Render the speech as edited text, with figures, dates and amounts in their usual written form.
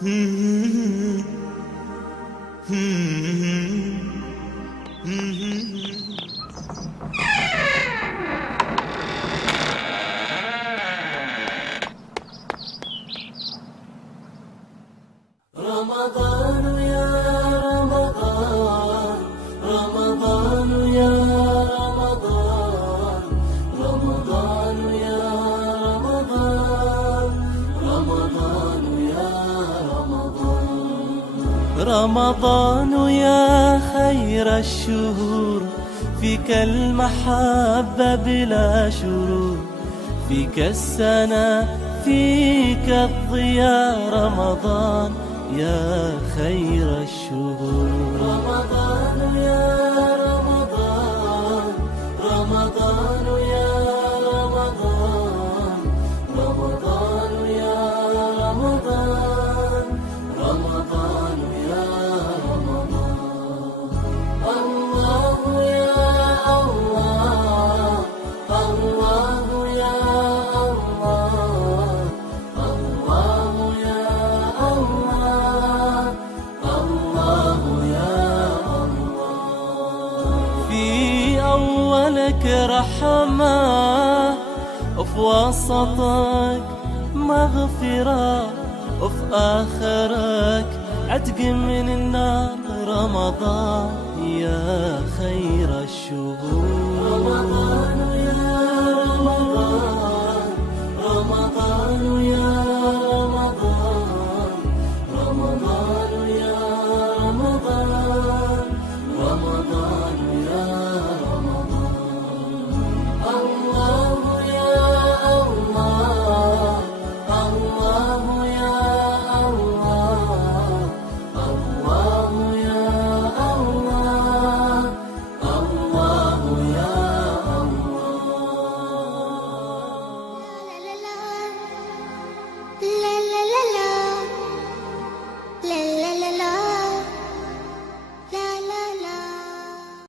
رمضان يا رمضان، رمضان يا رمضان، رمضان يا رمضان، رمضان يا رمضان. رمضان يا خير الشهور، فيك المحبة بلا شرور، فيك السنة فيك الضياء. رمضان يا خير الشهور. رمضان يا رمضان، رمضان يا رمضان، رمضان يا رمضان، رمضان يا رمضان. الله يا الله، الله يا الله، الله يا الله، الله يا الله. في أولك رحمة، وفي وسطك مغفرة، وفي آخرك عتق من النار. رمضان يا خير الشهور. رمضان